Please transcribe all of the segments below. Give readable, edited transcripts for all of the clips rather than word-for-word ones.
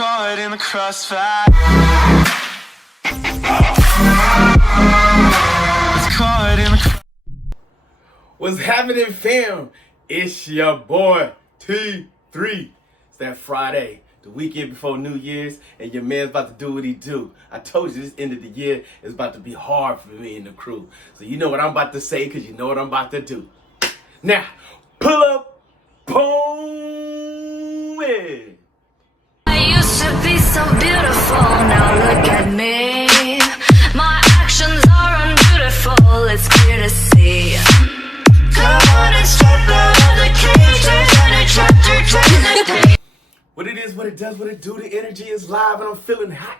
caught in the crossfire. It's caught in the. What's happening, fam? It's your boy T3. It's that Friday, the weekend before New Year's, and your man's about to do what he do. I told you this end of the year is about to be hard for me and the crew. So you know what I'm about to say, because you know what I'm about to do. Now, pull up, pony. I used to be so beautiful, now look at me. My actions are unbeautiful, it's clear to see. Come on and step out of the cage, turn a chapter, turn the page. What it is, what it does, what it do, the energy is live, and I'm feeling hot.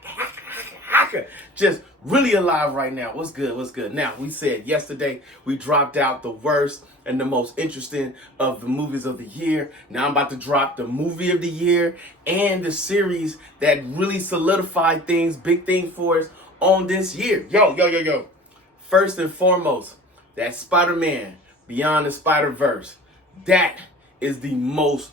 Just really alive right now. What's good, what's good? Now, we said yesterday we dropped out the worst and the most interesting of the movies of the year. Now I'm about to drop the movie of the year and the series that really solidified things, big things for us on this year. Yo. First and foremost, that Spider-Man Beyond the Spider-Verse. That is the most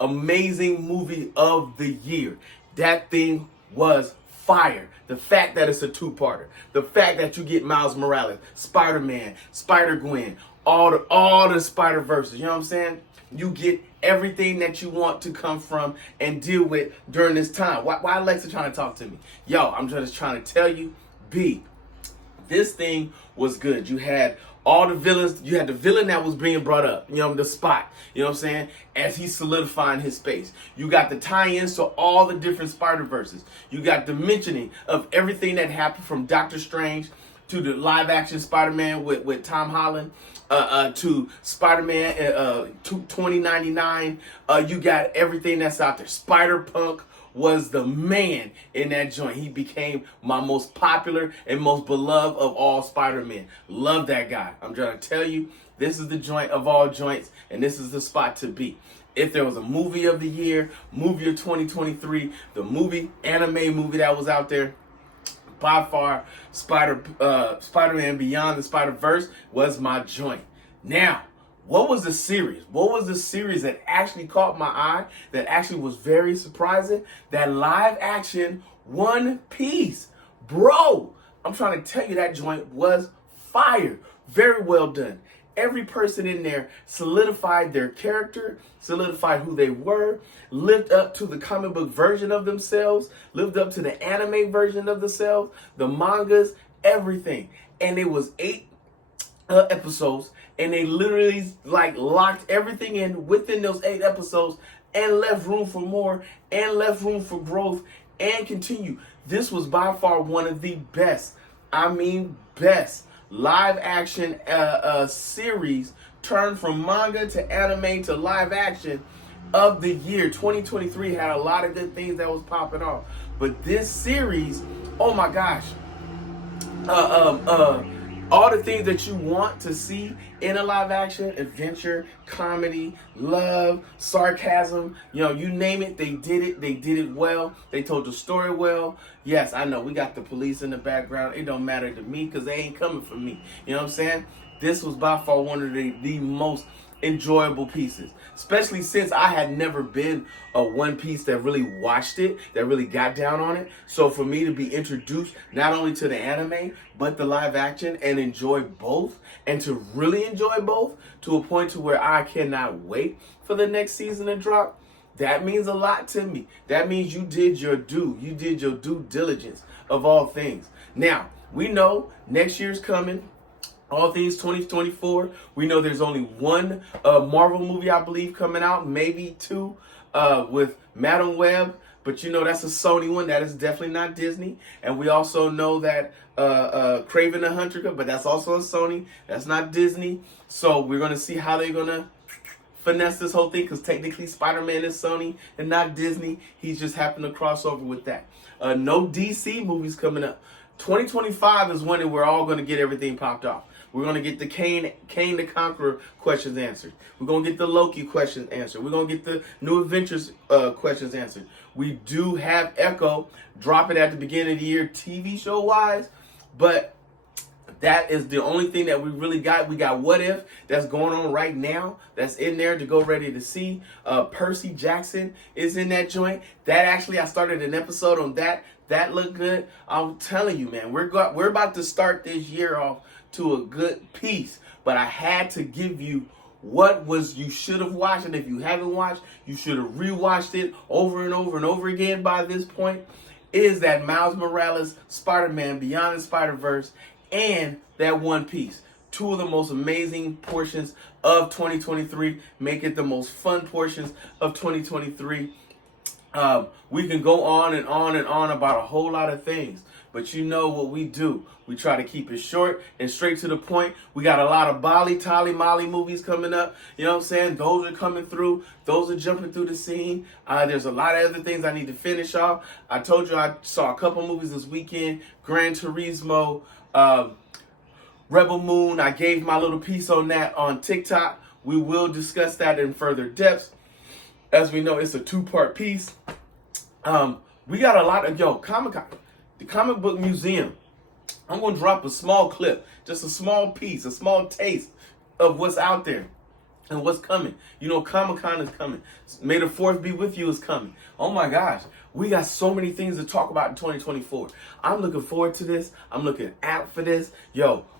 amazing movie of the year. That thing was fire. The fact that it's a two-parter, the fact that you get Miles Morales, Spider-Man, Spider-Gwen, all the Spider-Verses, you know what I'm saying? You get everything that you want to come from and deal with during this time. Why Alexa trying to talk to me? Yo, I'm just trying to tell you, this thing was good. You had all the villains. You had the villain that was being brought up, the Spot, you know what I'm saying, as he's solidifying his space. You got the tie-ins to all the different Spider-Verses. You got the mentioning of everything that happened from Doctor Strange to the live-action Spider-Man with Tom Holland, to Spider-Man 2099. You got everything that's out there. Spider-Punk was the man in that joint. He became my most popular and most beloved of all Spider-Men. Love that guy. I'm trying to tell you, this is the joint of all joints, and this is the spot to be. If there was a movie of the year, movie of 2023, the anime movie that was out there, by far, Spider-Man Beyond the Spider-Verse was my joint. Now, what was the series? What was the series that actually caught my eye, that actually was very surprising? That live action One Piece. Bro, I'm trying to tell you, that joint was fire. Very well done. Every person in there solidified their character, solidified who they were, lived up to the comic book version of themselves, lived up to the anime version of themselves, the mangas, everything. And it was 8 episodes, and they literally locked everything in within those 8 episodes and left room for more and left room for growth and continue. This was by far one of the best live action series turned from manga to anime to live action of the year. 2023 had a lot of good things that was popping off, but this series, oh my gosh, all the things that you want to see in a live action, adventure, comedy, love, sarcasm, you name it, they did it. They did it well. They told the story well. Yes, I know we got the police in the background. It don't matter to me because they ain't coming for me. You know what I'm saying? This was by far one of the most enjoyable pieces, especially since I had never been a One Piece that really watched it, that really got down on it. So for me to be introduced not only to the anime but the live action and enjoy both, and to really enjoy both to a point to where I cannot wait for the next season to drop, that means a lot to me. That means you did your due diligence of all things. Now, we know next year's coming. All things 2024. We know there's only one Marvel movie, I believe, coming out, maybe 2 with Madam Web. But that's a Sony one. That is definitely not Disney. And we also know that Kraven the Hunter, but that's also a Sony. That's not Disney. So we're going to see how they're going to finesse this whole thing, because technically Spider-Man is Sony and not Disney. He's just happened to cross over with that. No DC movies coming up. 2025 is when we're all going to get everything popped off. We're going to get the Kane the Conqueror questions answered. We're going to get the Loki questions answered. We're going to get the New Adventures questions answered. We do have Echo dropping at the beginning of the year TV show wise, but That is the only thing that we really got. We got What If that's going on right now. That's in there to go ready to see. Percy Jackson is in that joint. That actually, I started an episode on that. That looked good. I'm telling you, man, we're about to start this year off to a good piece. But I had to give you what you should have watched, and if you haven't watched, you should have rewatched it over and over and over again by this point. Is that Miles Morales, Spider-Man Beyond the Spider-Verse, and that One Piece. Two of the most amazing portions of 2023. Make it the most fun portions of 2023. We can go on and on and on about a whole lot of things. But you know what we do. We try to keep it short and straight to the point. We got a lot of Bali, Tali, Molly movies coming up. You know what I'm saying? Those are coming through. Those are jumping through the scene. There's a lot of other things I need to finish off. I told you I saw a couple movies this weekend. Gran Turismo, Rebel Moon. I gave my little piece on that on TikTok. We will discuss that in further depths. As we know, it's a two-part piece. We got a lot of, Comic-Con. The Comic Book Museum. I'm going to drop a small clip, just a small piece, a small taste of what's out there and what's coming. You know, Comic-Con is coming. May the 4th be with you is coming. Oh my gosh, we got so many things to talk about in 2024. I'm looking forward to this. I'm looking out for this.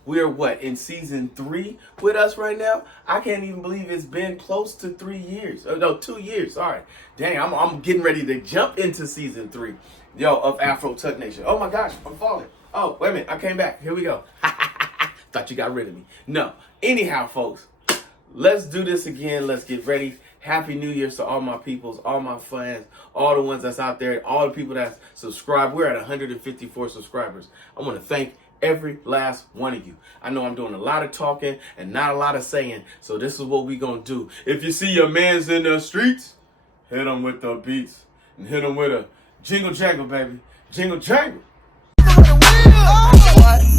We are in season 3 with us right now? I can't even believe it's been close to 3 years. Oh, no, 2 years, sorry. Dang, I'm getting ready to jump into season 3, of Afro Tuck Nation. Oh my gosh, I'm falling. Oh, wait a minute, I came back. Here we go. Thought you got rid of me. No. Anyhow, folks, let's do this again. Let's get ready. Happy New Year's to all my peoples, all my fans, all the ones that's out there, all the people that subscribe. We're at 154 subscribers. I want to thank every last one of you. I know I'm doing a lot of talking and not a lot of saying, so this is what we gonna do. If you see your mans in the streets, hit them with the beats and hit them with a jingle jangle, baby. Jingle jangle. What?